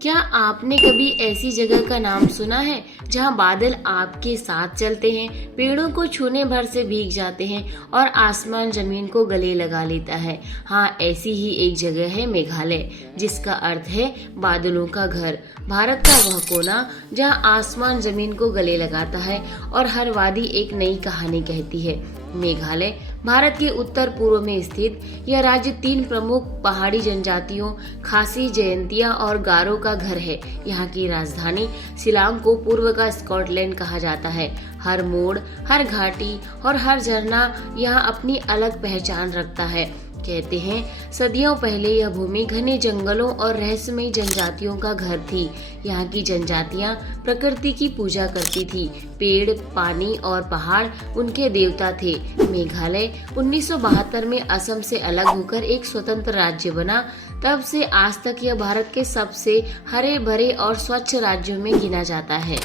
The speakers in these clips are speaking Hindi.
क्या आपने कभी ऐसी जगह का नाम सुना है जहां बादल आपके साथ चलते हैं, पेड़ों को छूने भर से भीग जाते हैं और आसमान जमीन को गले लगा लेता है। हाँ, ऐसी ही एक जगह है मेघालय, जिसका अर्थ है बादलों का घर। भारत का वह कोना जहां आसमान जमीन को गले लगाता है और हर वादी एक नई कहानी कहती है। मेघालय भारत के उत्तर पूर्व में स्थित यह राज्य 3 प्रमुख पहाड़ी जनजातियों खासी, जयंतिया और गारो का घर है। यहाँ की राजधानी शिलांग को पूर्व का स्कॉटलैंड कहा जाता है। हर मोड़, हर घाटी और हर झरना यहाँ अपनी अलग पहचान रखता है। कहते हैं सदियों पहले यह भूमि घने जंगलों और रहस्यमयी जनजातियों का घर थी। यहाँ की जनजातियाँ प्रकृति की पूजा करती थी। पेड़, पानी और पहाड़ उनके देवता थे। मेघालय 1972 में असम से अलग होकर एक स्वतंत्र राज्य बना। तब से आज तक यह भारत के सबसे हरे भरे और स्वच्छ राज्यों में गिना जाता है।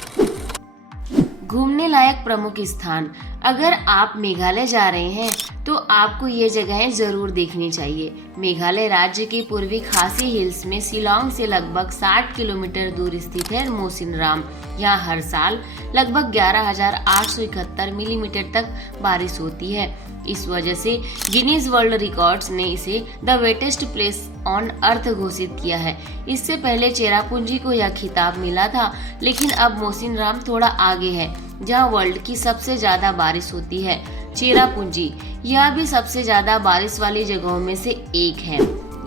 घूमने लायक प्रमुख स्थान। अगर आप मेघालय जा रहे हैं तो आपको ये जगहें जरूर देखनी चाहिए। मेघालय राज्य के पूर्वी खासी हिल्स में शिलांग से लगभग 60 किलोमीटर दूर स्थित है मोसिनराम। यहाँ हर साल लगभग 11,871 मिलीमीटर तक बारिश होती है। इस वजह से गिनीज वर्ल्ड रिकॉर्ड्स ने इसे the wettest place on earth घोषित किया है। इससे पहले चेरापूंजी को यह खिताब मिला था, लेकिन अब मोसिनराम थोड़ा आगे है, जहां वर्ल्ड की सबसे ज्यादा बारिश होती है। चेरापूंजी यह भी सबसे ज्यादा बारिश वाली जगहों में से एक है।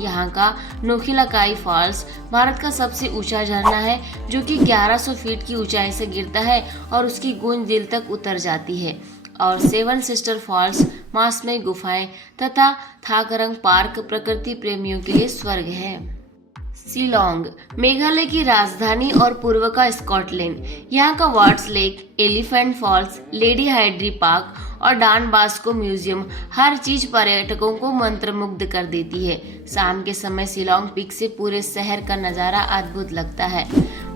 यहाँ का नोखिलाकाई फॉल्स भारत का सबसे ऊंचा झरना है, जो कि 1100 फीट की ऊंचाई से गिरता है और उसकी गूंज दिल तक उतर जाती है। और 7 सिस्टर फॉल्स, मासमई गुफाएं तथा थाकरंग पार्क प्रकृति प्रेमियों के लिए स्वर्ग है। शिलांग मेघालय की राजधानी और पूर्व का स्कॉटलैंड। यहाँ का Ward's lake, elephant falls, lady Hydari park और डान बास्को म्यूजियम हर चीज पर्यटकों को मंत्रमुग्ध कर देती है। शाम के समय शिलांग पीक से पूरे शहर का नजारा अद्भुत लगता है।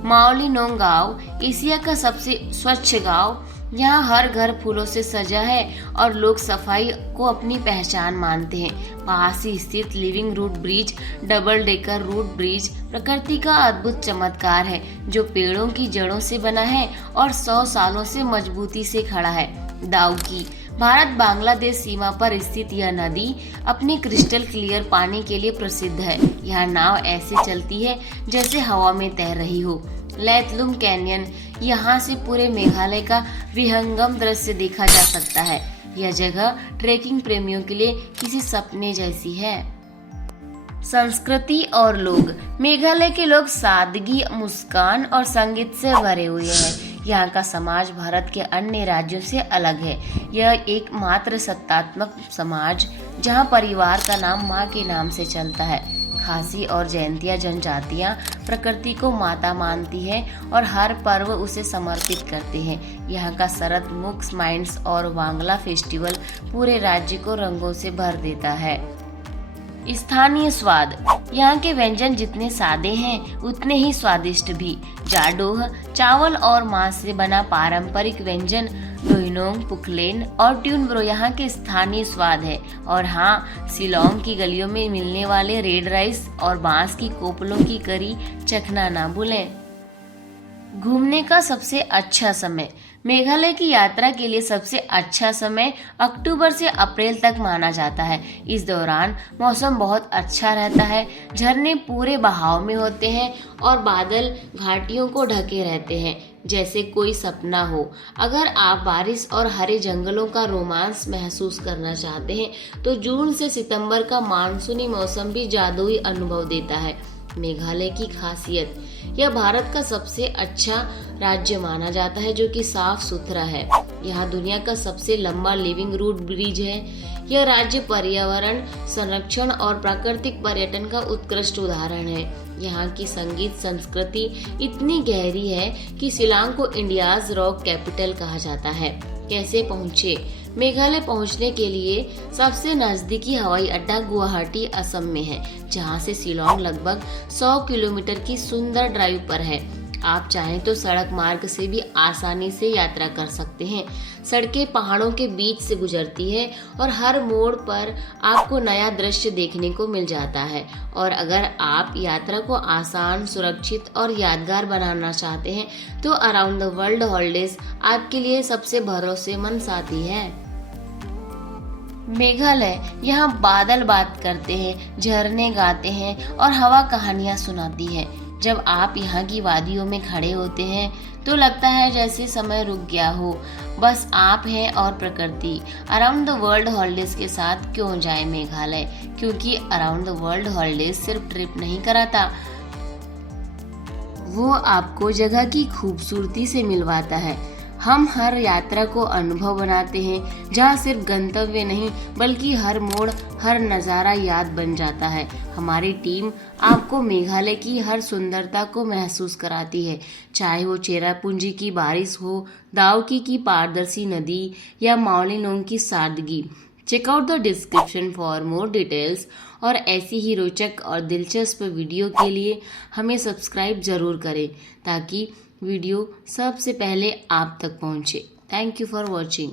माओलिनोंग गांव एशिया का सबसे स्वच्छ गांव। यहाँ हर घर फूलों से सजा है और लोग सफाई को अपनी पहचान मानते हैं। पासी स्थित living root bridge, double decker root bridge प्रकृति का अद्भुत चमत्कार है, जो पेड़ों की जड़ों से बना है और 100 सालों से मजबूती से खड़ा है। दाउकी भारत बांग्लादेश सीमा पर स्थित यह नदी अपने क्रिस्टल क्लियर पानी के लिए प्रसिद्ध है। यह नाव ऐसे चलती है जैसे हवा में तैर रही हो। लैतलूम कैनियन, यहाँ से पूरे मेघालय का विहंगम दृश्य देखा जा सकता है। यह जगह ट्रेकिंग प्रेमियों के लिए किसी सपने जैसी है। संस्कृति और लोग। मेघालय के लोग सादगी, मुस्कान और संगीत से भरे हुए हैं। यहाँ का समाज भारत के अन्य राज्यों से अलग है। यह एक मात्र सत्तात्मक समाज जहाँ परिवार का नाम माँ के नाम से चलता है। खासी और जयंतिया जनजातियाँ प्रकृति को माता मानती हैं और हर पर्व उसे समर्पित करते हैं। यहाँ का शरद मुक्स माइंड्स और वांगला फेस्टिवल पूरे राज्य को रंगों से भर देता है। स्थानीय स्वाद। यहाँ के व्यंजन जितने सादे हैं उतने ही स्वादिष्ट भी। जाडोह चावल और मांस से बना पारंपरिक व्यंजन, डोइनोंग, पुकलेन और ट्यूनब्रो यहाँ के स्थानीय स्वाद है। और हाँ, शिलांग की गलियों में मिलने वाले रेड राइस और बांस की कोपलों की करी चखना ना भूलें। घूमने का सबसे अच्छा समय। मेघालय की यात्रा के लिए सबसे अच्छा समय अक्टूबर से अप्रैल तक माना जाता है। इस दौरान मौसम बहुत अच्छा रहता है, झरने पूरे बहाव में होते हैं और बादल घाटियों को ढके रहते हैं जैसे कोई सपना हो। अगर आप बारिश और हरे जंगलों का रोमांस महसूस करना चाहते हैं तो जून से सितंबर का मानसूनी मौसम भी जादुई अनुभव देता है। मेघालय की खासियत। यह भारत का सबसे अच्छा राज्य माना जाता है, जो कि साफ सुथरा है। यहाँ दुनिया का सबसे लंबा लिविंग रूट ब्रिज है। यह राज्य पर्यावरण संरक्षण और प्राकृतिक पर्यटन का उत्कृष्ट उदाहरण है। यहाँ की संगीत संस्कृति इतनी गहरी है कि शिलांग को इंडियाज रॉक कैपिटल कहा जाता है। कैसे पहुँचे? मेघालय पहुंचने के लिए सबसे नजदीकी हवाई अड्डा गुवाहाटी असम में है, जहां से शिलांग लगभग 100 किलोमीटर की सुंदर ड्राइव पर है। आप चाहें तो सड़क मार्ग से भी आसानी से यात्रा कर सकते हैं। सड़कें पहाड़ों के बीच से गुजरती है और हर मोड़ पर आपको नया दृश्य देखने को मिल जाता है। और अगर आप यात्रा को आसान, सुरक्षित और यादगार बनाना चाहते हैं तो अराउंड द वर्ल्ड हॉलिडेज आपके लिए सबसे भरोसेमंद साथी है। मेघालय, यहाँ बादल बात करते हैं, झरने गाते हैं और हवा कहानियां सुनाती है। जब आप यहाँ की वादियों में खड़े होते हैं तो लगता है जैसे समय रुक गया हो, बस आप हैं और प्रकृति। अराउंड द वर्ल्ड हॉलिडेज के साथ क्यों जाए मेघालय, क्योंकि अराउंड द वर्ल्ड हॉलिडेज सिर्फ ट्रिप नहीं कराता, वो आपको जगह की खूबसूरती से मिलवाता है। हम हर यात्रा को अनुभव बनाते हैं, जहाँ सिर्फ गंतव्य नहीं बल्कि हर मोड़, हर नज़ारा याद बन जाता है। हमारी टीम आपको मेघालय की हर सुंदरता को महसूस कराती है, चाहे वो चेरापूंजी की बारिश हो, दाउकी की पारदर्शी नदी या माउलिनोंग की सादगी। Check out the description for more details. और ऐसी ही रोचक और दिलचस्प वीडियो के लिए हमें सब्सक्राइब जरूर करें ताकि वीडियो सबसे पहले आप तक पहुंचे। Thank you for watching.